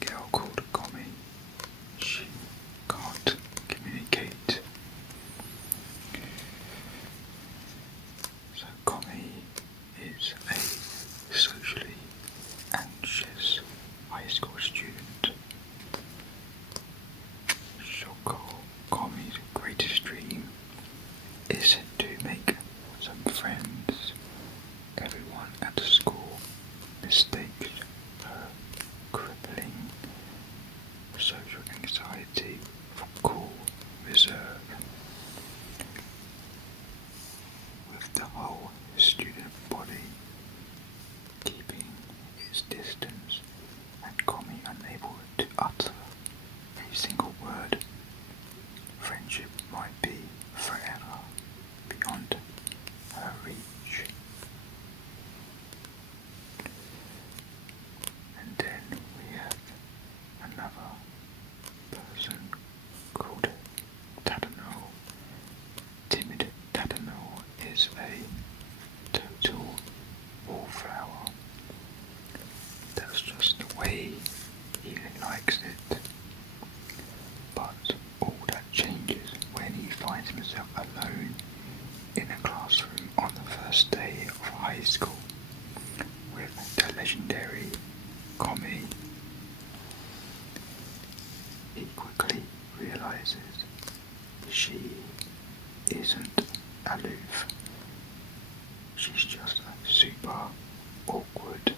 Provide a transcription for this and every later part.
this girl called Komi. She can't communicate. So Komi is a socially anxious high school student. Shouko, Komi's greatest dream is to make some friends. Everyone at the school mistakes her crippling social anxiety for cool reserve. With the whole student body keeping its distance and Komi unable to utter a single word, friendship might be forever beyond her reach. And then we have another person called Tadano. Timid Tadano is a total wallflower. That's just the way he likes it. But all that changes when he finds himself alone in a classroom on the first day of high school with the legendary Komi. He quickly realizes she isn't aloof. She's just super awkward.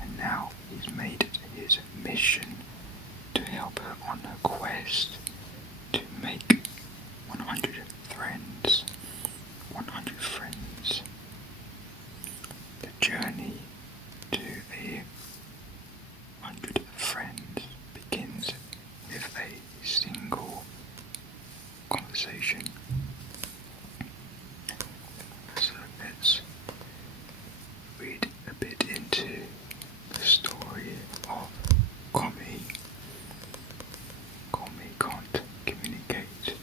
And now he's made it his mission to help her on her quest to make 100 friends. 100 friends. The journey to 100 friends begins with a single conversation. So let's read a bit into the story of Komi. Komi can't communicate.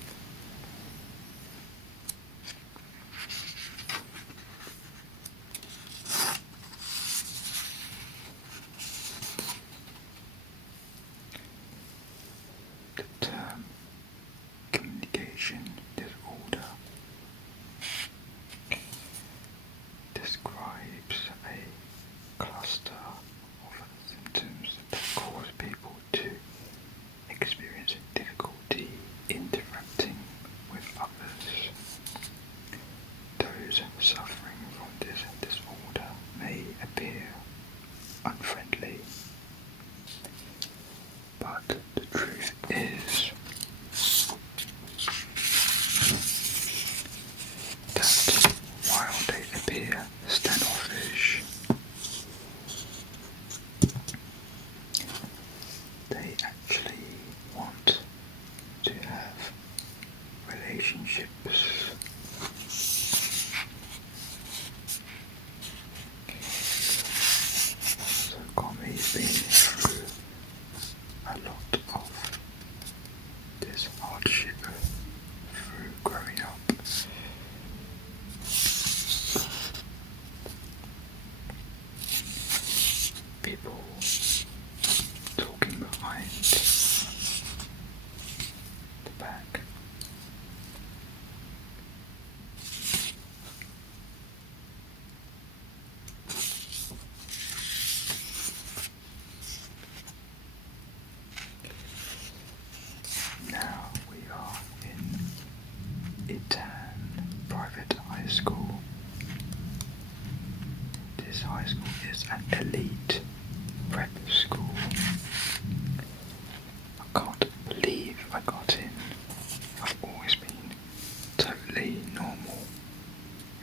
The term communication disorder describes a cluster of symptoms that cause people to experience difficulty interacting with others. Those suffering from this disorder may appear unfriendly, but the truth is that while they appear standoffish, they actually want to have relationships. So Komi's been through a lot of this hardship through growing up. People talking behind the back. Now we are in Itan Private High School. This high school is an elite prep school. I can't believe I got in. I've always been totally normal.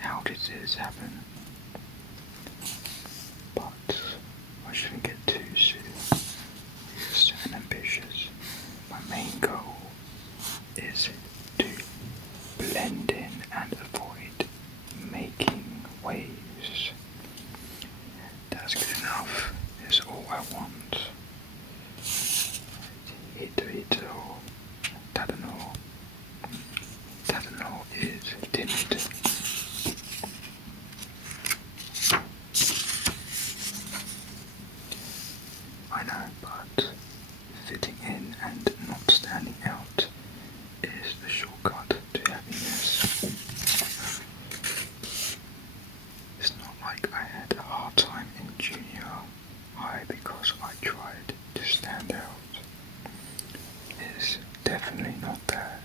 How did this happen? But I shouldn't get too serious and ambitious. My main goal is to blend in and avoid making waves. That's good enough. It's all I want. Ito, Tadano. Tadano is timid. I know, shy because I tried to stand out. It's definitely not that.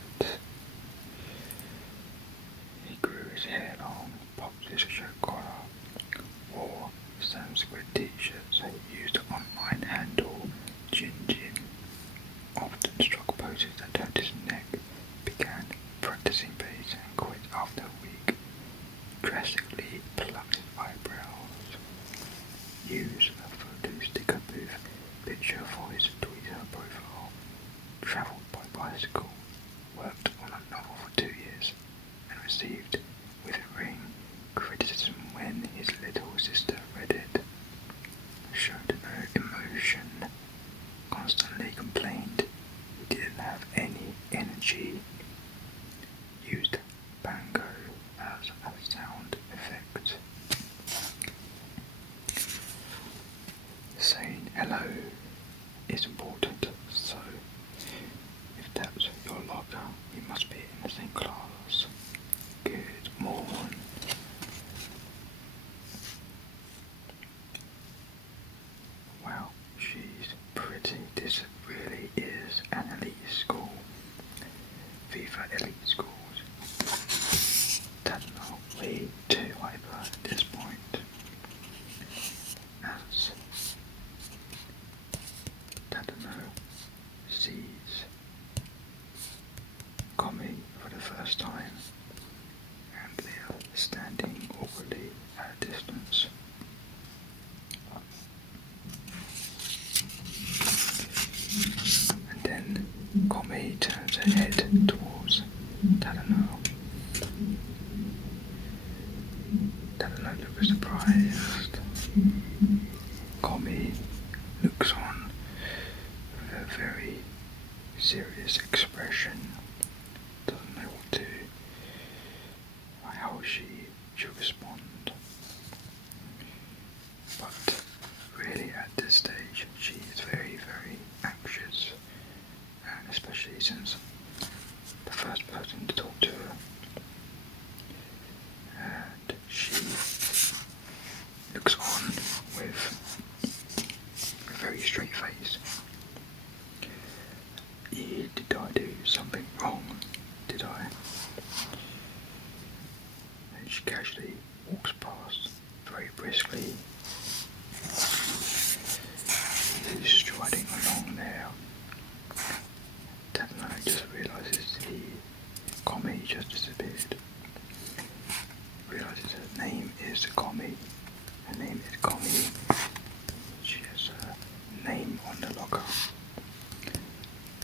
He grew his hair long, popped his shirt collar, wore Sanskrit t-shirts, used an online handle, Jin Jin, often struck poses that turned his neck, began practicing bass and quit after a week, drastically plucked his eyebrows, used a photo sticker booth picture for his Twitter profile, travelled by bicycle, worked on a novel for 2 years, and received withering criticism when his little sister read it. Showed no emotion, constantly complained he didn't have any energy, used bango as a sound effect. Saying hello is important, so if that's your locker, you must be in the same class. Good morning. Wow, she's pretty. This really is an elite school. Viva elite schools. That's not way too hyper at this point. As Tadano sees Komi for the first time, and they are standing awkwardly at a distance. And then Komi turns her head towards Tadano. Tadano looks surprised. Komi looks on with a very serious expression. Doesn't know what to, or how she should respond. But really at this stage she is very, very anxious, and especially since the first person to talk to her, and she looks on with a very straight face. Did I do something wrong? Did I? And she casually walks past very briskly, striding along there. Tadano just realises Komi just disappeared. Realises her name is Komi. Her name is Komi. She has her name on the locker.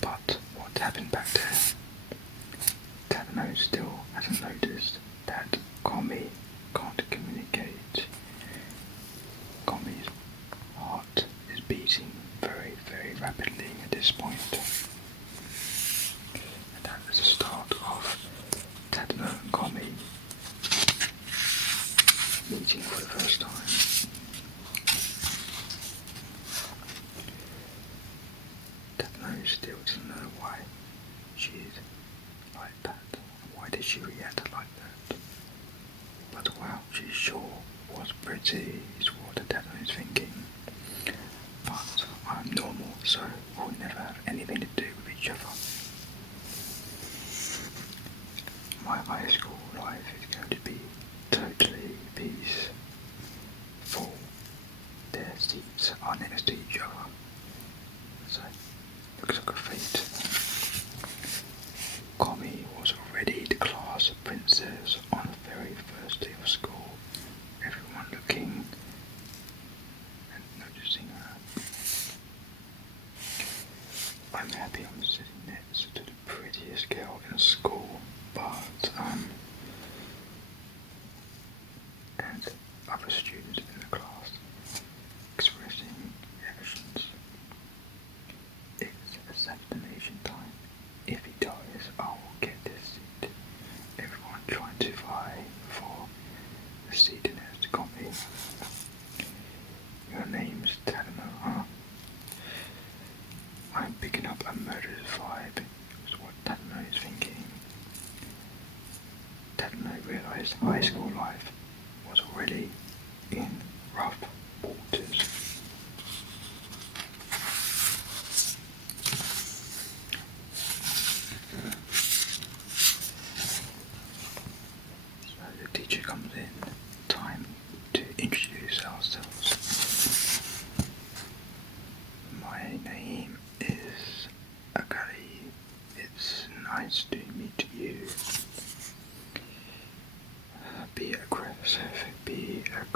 But what happened back there? Tadano still hasn't noticed that Komi can't communicate. Komi's heart is beating very, very rapidly at this point. And that was the start of Tadano and Komi meeting for the first time. Tadano still doesn't know why she's like that. Why did she react like that? But wow, she sure was pretty, is what Tadano is thinking. But I'm normal, so we'll never have anything to do with each other. My high school life is going to be totally peaceful. Their seats are next to each other, so looks like a fate. Komi was already the class princess on the very first day of school. Everyone looking and noticing her. I'm happy I'm sitting next to the prettiest girl in school, but and other students in the class expressing reactions. It's assassination time. If he dies, I will get this seat. Everyone trying to vie for the seat next to Komi. Your name's Tadano, huh? I'm picking up a murderous vibe, is what Tadano is thinking. Tadano realised high school life was already in rough waters.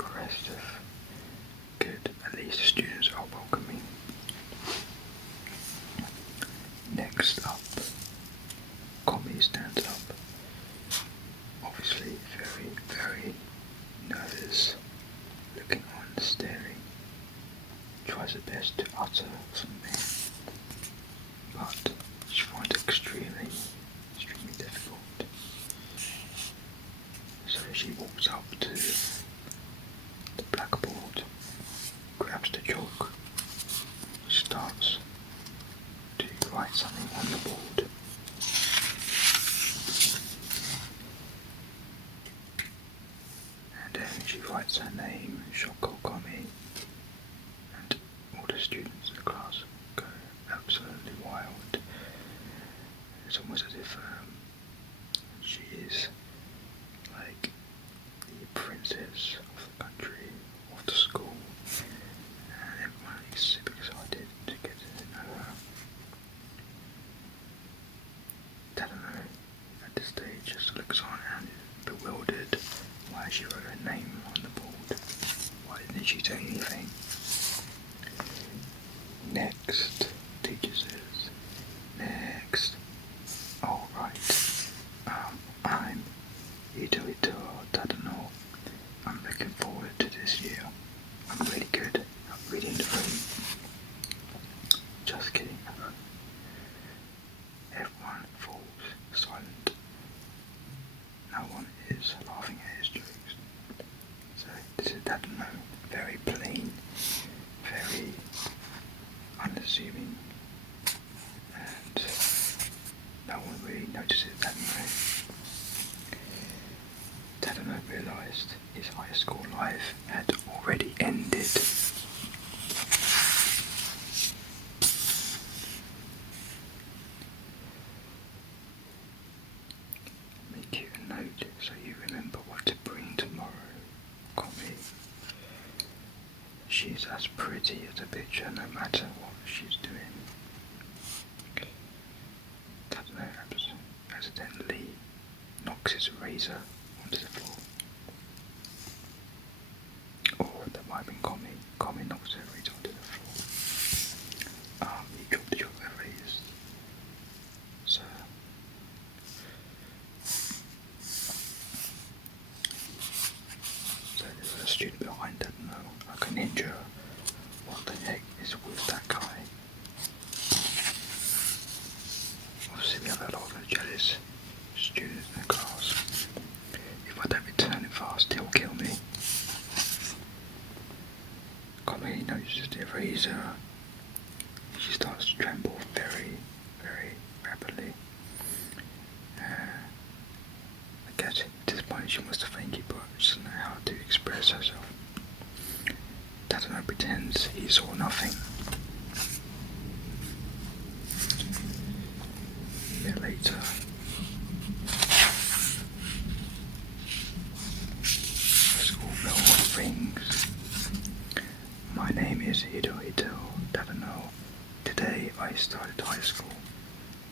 aggressive. Good, at least the students are welcoming. Next up, Komi stands up. Obviously very, very nervous, looking on, staring. Tries her best to utter something, but she finds it extremely difficult. So she walks up to the blackboard, grabs the chalk, starts to write something on the board. And then she writes her name, Shouko Komi, and all the students in the class go absolutely wild. It's almost as if she is like the princess of the country, of the school, and everyone is super excited to get to know her. I don't know, at this stage just looks on and is bewildered why she wrote her name on the board. Why didn't she say anything? Next, teacher says, next. Alright, I'm Ito Tadano. I'm looking forward to this year. I'm really good at reading the room. Just kidding. Everyone falls silent. No one is laughing at his jokes. So this is Tadano. Very plain, very unassuming, and no one really notices Tadano. Tadano realised his high school life had already ended. Make you a note so you remember what to bring tomorrow, Komi. She's as pretty as a picture no matter what she's doing. Tadano accidentally knocks his razor onto the floor. Or that might have been Komi. Komi knocks her razor onto the floor. He dropped your razor. So there's a student behind that now, like a ninja. What the heck is with that guy? Obviously we have a lot of jealous students in the class. If I don't return it fast, he'll kill me. Komi notices the razor. She starts to tremble very, very rapidly. I guess at this point she must have fainted, but she doesn't know how to express herself. Tadano pretends he saw nothing. A bit later, the school bell rings. My name is Hirohito Tadano. Today I started high school.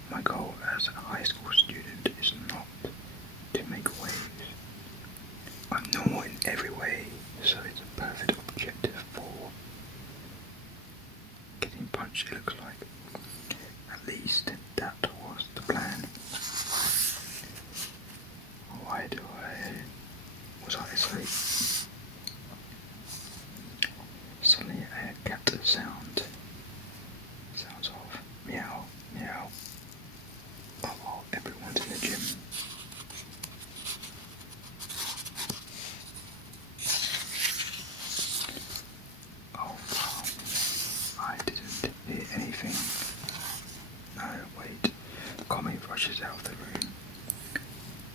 My goal as a high school student is not to make waves. I'm normal in every way, so it's a perfect objective for getting punched, it looks like. At least that was the plan. Why was I asleep? Suddenly I get the sounds of meow, meow. Oh, everyone's in the gym. Oh, I didn't hear anything. No, wait. Komi rushes out of the room.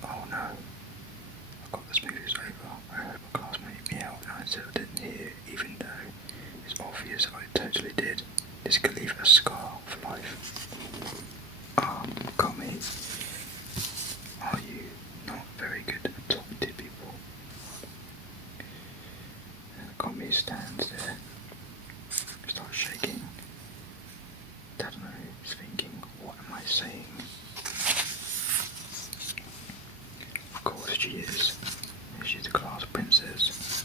Oh no. I got this movie's over. I heard my classmate meow and I said I didn't hear, even though it's obvious I totally did. This could leave a scar for life. Komi, are you not very good at talking to people? And Komi stands there, starts shaking. Tadano is thinking, what am I saying? Of course she is. She's the class princess.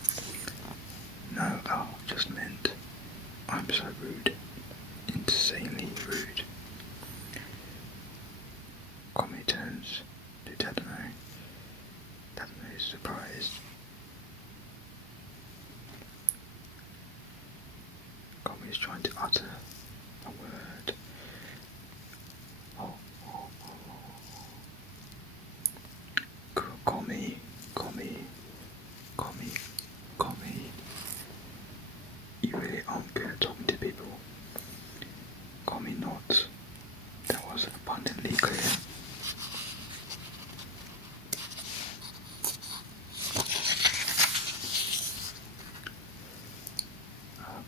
Komi is trying to utter a word. Komi, Komi, Komi, Komi. You really aren't good at talking to people. Komi nods. That was abundantly clear.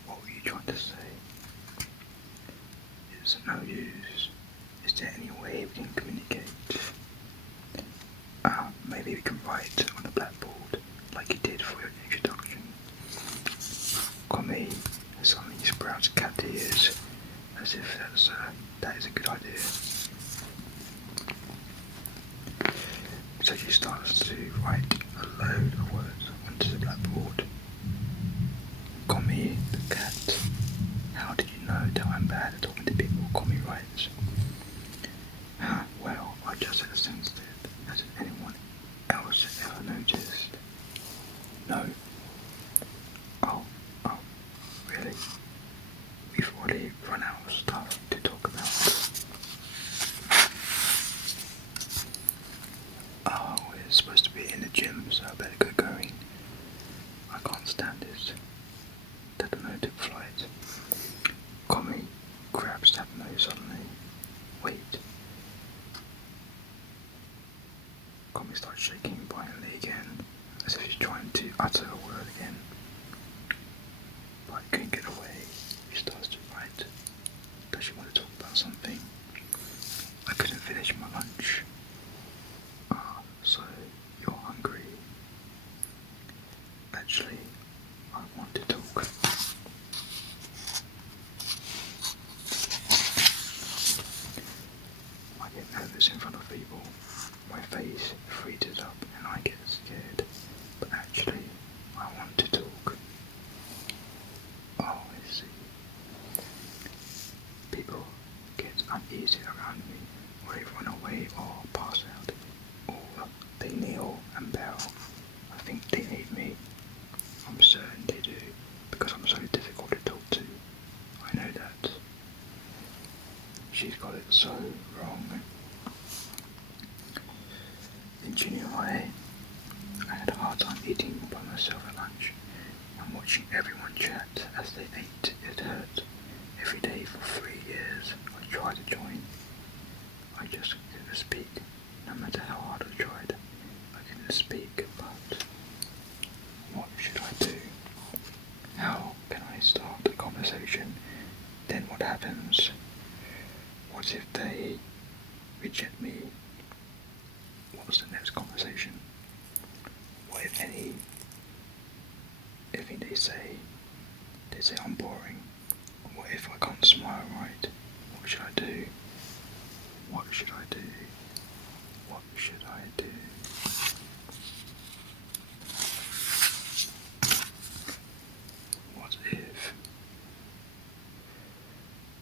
What were you trying to say? It's no use. Is there any way we can communicate? Maybe we can write on the blackboard like you did for your introduction. Komi suddenly sprouts cat ears as if that is a good idea. So she starts to write a load of words onto the blackboard. Komi, the cat, how did you know that I'm bad at talking to people? Komi writes. Well, I just sensed it. Hasn't anyone else ever noticed? No. Oh, really? We've already run out of stuff to talk about. We're supposed to be in the gym, so I better get going. I can't stand this. That note flight. Komi grabs that note suddenly. Wait. Komi starts shaking violently again, as if she's trying to utter a word again. But I couldn't get away. She starts to write. Does she want to talk about something? I couldn't finish my lunch. So you're hungry. Actually, I want to talk. I get nervous in front of people. My face freezes up and I get scared. But actually, I want to talk. Oh, I see. People get uneasy around me, or they run away or pass out, or they kneel and bow. I think they need me. I'm certain they do, because I'm so difficult to talk to. I know that. She's got it so wrong. In junior high, I had a hard time eating by myself at lunch and watching everyone chat as they ate. It hurt. Every day for 3 years, I tried to join. I just couldn't speak. No matter how hard I tried, I couldn't speak. But what should I do? How can I start a conversation? Then what happens? What if they reject me? What's the next conversation? What if anything they say I'm boring? What if I can't smile right? What should I do? What should I do? What should I do?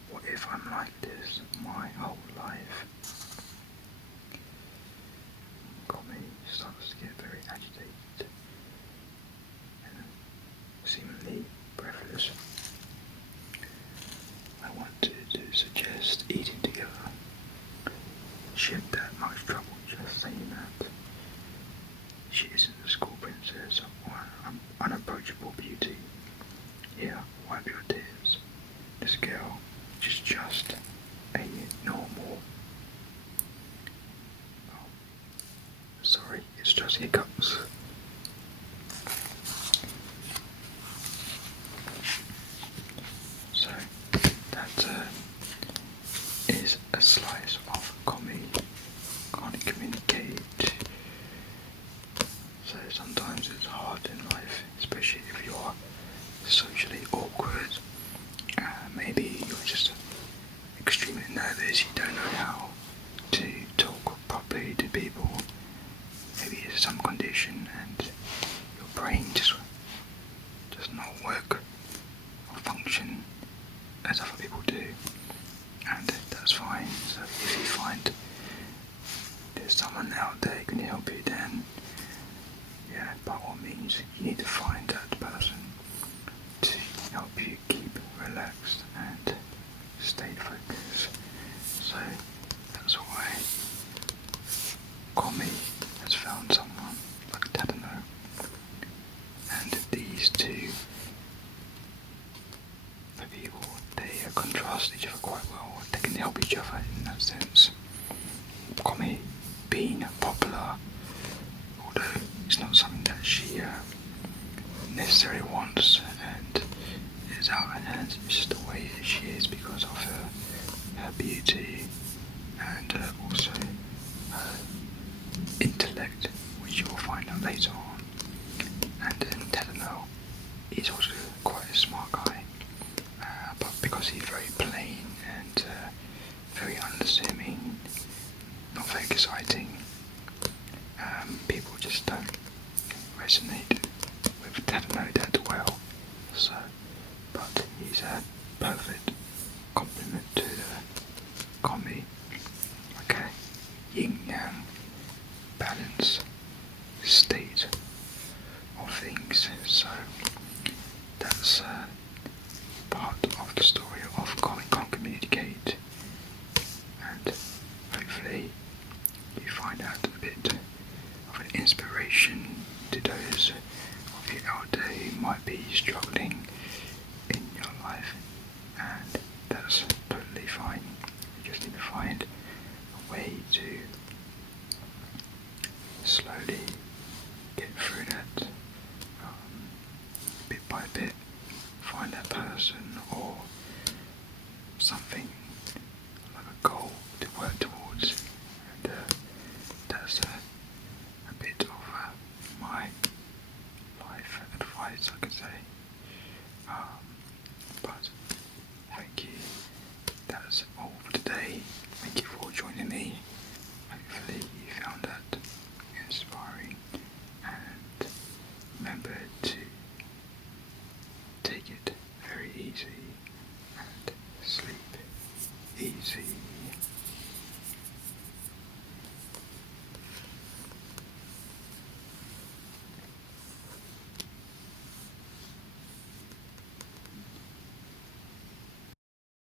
What if I'm like this my whole life? Komi starts to get very agitated and seemingly breathless. I wanted to suggest eating together. She had that much trouble just saying that. She isn't a school princess or an unapproachable beauty. Here, wipe your tears. This girl is just a normal. Oh, sorry, it's just hiccups. So, that is a slice of Komi. Can't communicate. So sometimes it's hard in life, especially if you're socially awkward. Maybe you're just extremely nervous, you don't know how to talk properly to people. Maybe it's some condition and your brain just does not work or function as other people do. And that's fine. So if you find there's someone out there who can help you, then by all means you need to find that person to help you keep relaxed and stayed focused. So that's why Komi has found someone like Tadano, and these two people, they contrast each other quite well. They can help each other in that sense. Komi being popular, although it's not something that she necessarily wants and is out of her hands, it's just the way she is because of her beauty and also her intellect, which you will find out later on. And then Tadano is also quite a smart guy, but because he's very plain and very unassuming, not very exciting, people just don't resonate with Tadano that well. So, but he's a perfect complement to the Komi, like a yin-yang balance state of things. So that's part of the story of Komi can't communicate, and hopefully you find out a bit of an inspiration to those of you out there who might be struggling in your life, and that's totally fine. You just need to find a way to slowly get through that, bit by bit, find that person or something like a goal to work towards, and that's a bit of my life advice, I could say.